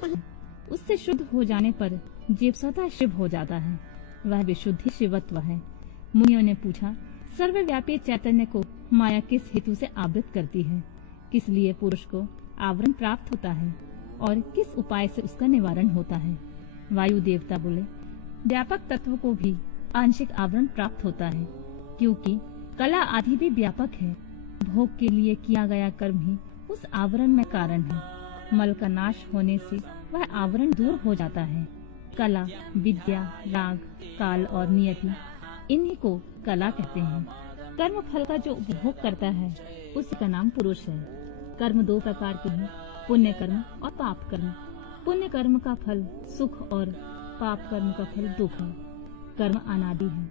जाता है। उससे शुद्ध हो जाने पर जीव स्वतः शिव हो जाता है। वह विशुद्धि शिवत्व है। मुनियों ने पूछा, सर्वव्यापी चैतन्य को माया किस हेतु से आवृत करती है? किस लिए पुरुष को आवरण प्राप्त होता है और किस उपाय से उसका निवारण होता है? वायु देवता बोले, व्यापक तत्व को भी आंशिक आवरण प्राप्त होता है, क्योंकि कला आदि भी व्यापक है। भोग के लिए किया गया कर्म ही उस आवरण में कारण है। मल का नाश होने से वह आवरण दूर हो जाता है। कला, विद्या, राग, काल और नियति, इन्हीं को कला कहते हैं। कर्म फल का जो उपभोग करता है उसी का नाम पुरुष है। कर्म दो प्रकार के हैं, पुण्य कर्म और पाप कर्म। पुण्य कर्म का फल सुख और पाप कर्म का फल दुख है। कर्म अनादि है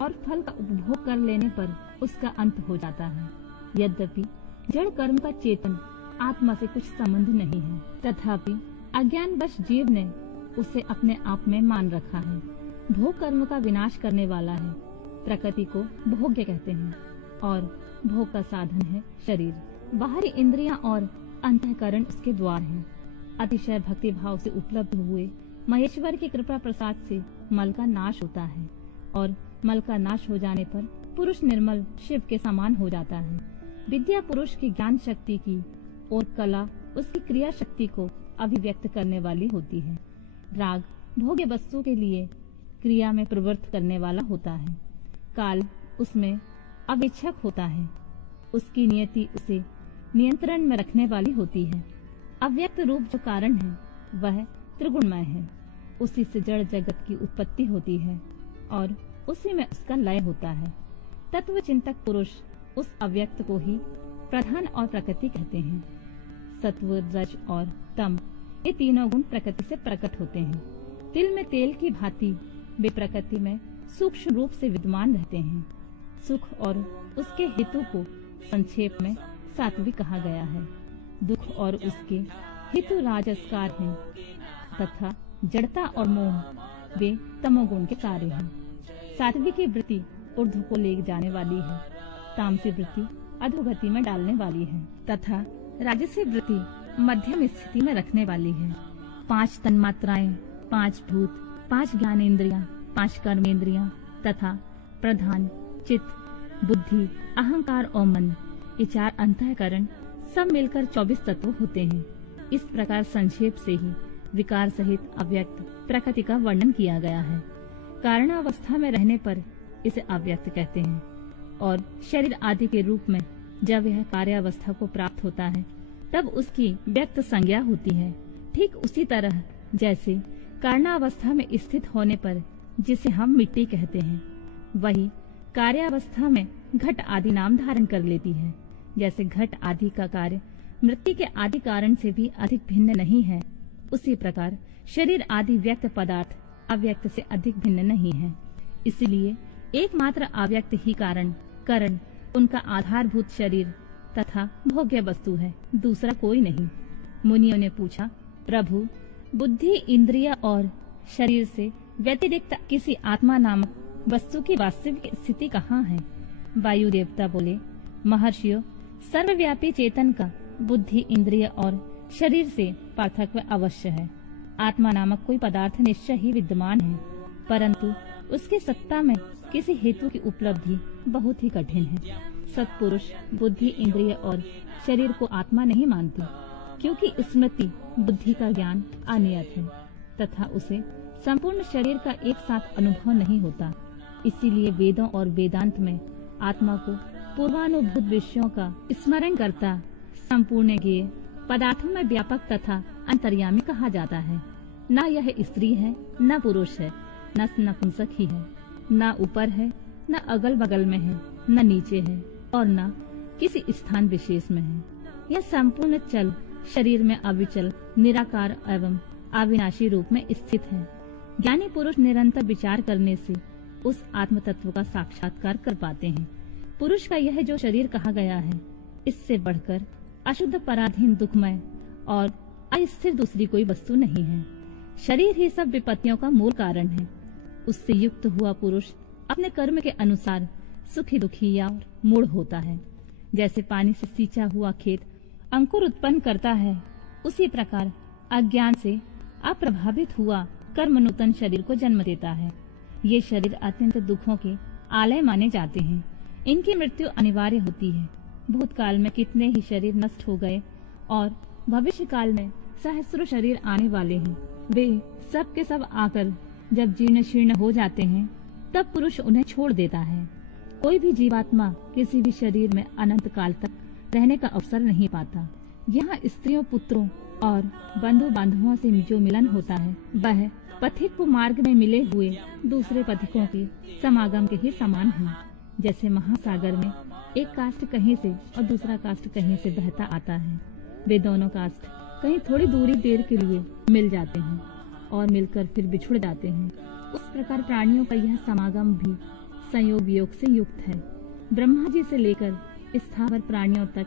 और फल का उपभोग कर लेने पर उसका अंत हो जाता है। यद्यपि जड़ कर्म का चेतन आत्मा से कुछ संबंध नहीं है, तथापि अज्ञानवश जीव ने उसे अपने आप में मान रखा है। भोग कर्म का विनाश करने वाला है। प्रकृति को भोग्य कहते हैं और भोग का साधन है शरीर। बाहरी इंद्रियां और अंतःकरण उसके द्वार हैं। अतिशय भक्ति भाव से उपलब्ध हुए महेश्वर की कृपा प्रसाद से मल का नाश होता है और मल का नाश हो जाने पर पुरुष निर्मल शिव के समान हो जाता है। विद्या पुरुष की ज्ञान शक्ति की और कला उसकी क्रिया शक्ति को अभिव्यक्त करने वाली होती है। राग भोग्य वस्तु के लिए क्रिया में प्रवृत्त करने वाला होता है। काल उसमें अविच्छक होता है। उसकी नियति उसे नियंत्रण में रखने वाली होती है। अव्यक्त रूप जो कारण है वह त्रिगुणमय है। उसी से जड़ जगत की उत्पत्ति होती है और उसी में उसका लय होता है। तत्व चिंतक पुरुष उस अव्यक्त को ही प्रधान और प्रकृति कहते हैं। सत्व, रज और तम, ये तीनों गुण प्रकृति से प्रकट होते हैं। तिल में तेल की भांति वे प्रकृति में सूक्ष्म रूप से विद्यमान रहते हैं। सुख और उसके हेतु को संक्षेप में सात्विक कहा गया है। दुख और उसके हेतु राजसकार हैं तथा जड़ता और मोह वे तमोगुण के कार्य हैं। सात्विक की वृत्ति ऊर्ध्व को ले जाने वाली है, तामसी वृत्ति अधोगति में डालने वाली है तथा राजसी वृत्ति मध्यम स्थिति में रखने वाली है। 5 तन्मात्राएं, 5 भूत, 5 ज्ञानेंद्रियां, 5 कर्मेंद्रियां तथा प्रधान, चित्त, बुद्धि, अहंकार और मन, ये 4 अंतःकरण सब मिलकर 24 तत्व होते हैं। इस प्रकार संक्षेप से ही विकार सहित अव्यक्त प्रकृति का वर्णन किया गया है। कारणावस्था में रहने पर इसे अव्यक्त कहते हैं और शरीर आदि के रूप में जब यह कार्यावस्था को प्राप्त होता है तब उसकी व्यक्त संज्ञा होती है। ठीक उसी तरह जैसे कारणावस्था में स्थित होने पर जिसे हम मिट्टी कहते हैं, वही कार्यावस्था में घट आदि नाम धारण कर लेती है। जैसे घट आदि का कार्य मृत्यु के आदि कारण से भी अधिक भिन्न नहीं है, उसी प्रकार शरीर आदि व्यक्त पदार्थ अव्यक्त से अधिक भिन्न नहीं है। इसलिए एकमात्र अव्यक्त ही कारण उनका आधारभूत शरीर तथा भोग्य वस्तु है, दूसरा कोई नहीं। मुनियों ने पूछा, प्रभु, बुद्धि, इंद्रिय और शरीर से व्यतिरिक्त किसी आत्मा नामक वस्तु की वास्तविक स्थिति कहाँ है? वायु देवता बोले, महर्षियों, सर्वव्यापी चेतन का बुद्धि, इंद्रिय और शरीर से पार्थक्य अवश्य है। आत्मा नामक कोई पदार्थ निश्चय ही विद्यमान है, परंतु उसकी सत्ता में किसी हेतु की उपलब्धि बहुत ही कठिन है। सत्पुरुष बुद्धि, इंद्रिय और शरीर को आत्मा नहीं मानते, क्योंकि स्मृति बुद्धि का ज्ञान अनियत है तथा उसे संपूर्ण शरीर का एक साथ अनुभव नहीं होता। इसीलिए वेदों और वेदांत में आत्मा को पूर्वानुभूत विषयों का स्मरण करता संपूर्ण ज्ञेय पदार्थों में व्यापक तथा अंतर्यामी कहा जाता है। न यह स्त्री है, न पुरुष है, न नपुंसक ही है, न ऊपर है, न अगल बगल में है, न नीचे है और न किसी स्थान विशेष में है। यह संपूर्ण चल शरीर में अविचल, निराकार एवं अविनाशी रूप में स्थित है। ज्ञानी पुरुष निरंतर विचार करने से उस आत्म तत्व का साक्षात्कार कर पाते हैं। पुरुष का यह जो शरीर कहा गया है, इससे बढ़कर अशुद्ध, पराधीन, दुखमय और अस्थिर दूसरी कोई वस्तु नहीं है। शरीर ही सब विपत्तियों का मूल कारण है। उससे युक्त हुआ पुरुष अपने कर्म के अनुसार सुखी, दुखी या मूढ़ होता है। जैसे पानी से सींचा हुआ खेत अंकुर उत्पन्न करता है, उसी प्रकार अज्ञान से अप्रभावित हुआ कर्म नूतन शरीर को जन्म देता है। ये शरीर अत्यंत दुखों के आलय माने जाते हैं। इनकी मृत्यु अनिवार्य होती है। भूतकाल में कितने ही शरीर नष्ट हो गए और भविष्य काल में सहस्रों शरीर आने वाले हैं। वे सब के सब आकर जब जीर्ण शीर्ण हो जाते हैं तब पुरुष उन्हें छोड़ देता है। कोई भी जीवात्मा किसी भी शरीर में अनंत काल तक रहने का अवसर नहीं पाता। यहाँ स्त्रियों, पुत्रों और बंधु बांधवों से जो मिलन होता है वह पथिक को मार्ग में मिले हुए दूसरे पथिकों के समागम के ही समान है। जैसे महासागर में एक काष्ठ कहीं से और दूसरा काष्ठ कहीं से बहता आता है। वे दोनों काष्ठ कहीं थोड़ी दूरी देर के लिए मिल जाते हैं और मिलकर फिर बिछुड़ जाते हैं। उस प्रकार प्राणियों का यह समागम भी संयोग वियोग से युक्त है। ब्रह्मा जी से लेकर स्थावर प्राणियों तक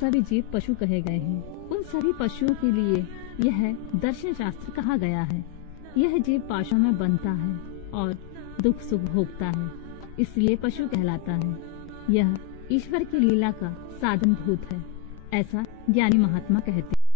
सभी जीव पशु कहे गए हैं। उन सभी पशुओं के लिए यह दर्शन शास्त्र कहा गया है। यह जीव पाशों में बंधता है और दुख सुख भोगता है, इसलिए पशु कहलाता है। यह ईश्वर की लीला का साधन भूत है, ऐसा ज्ञानी महात्मा कहते हैं।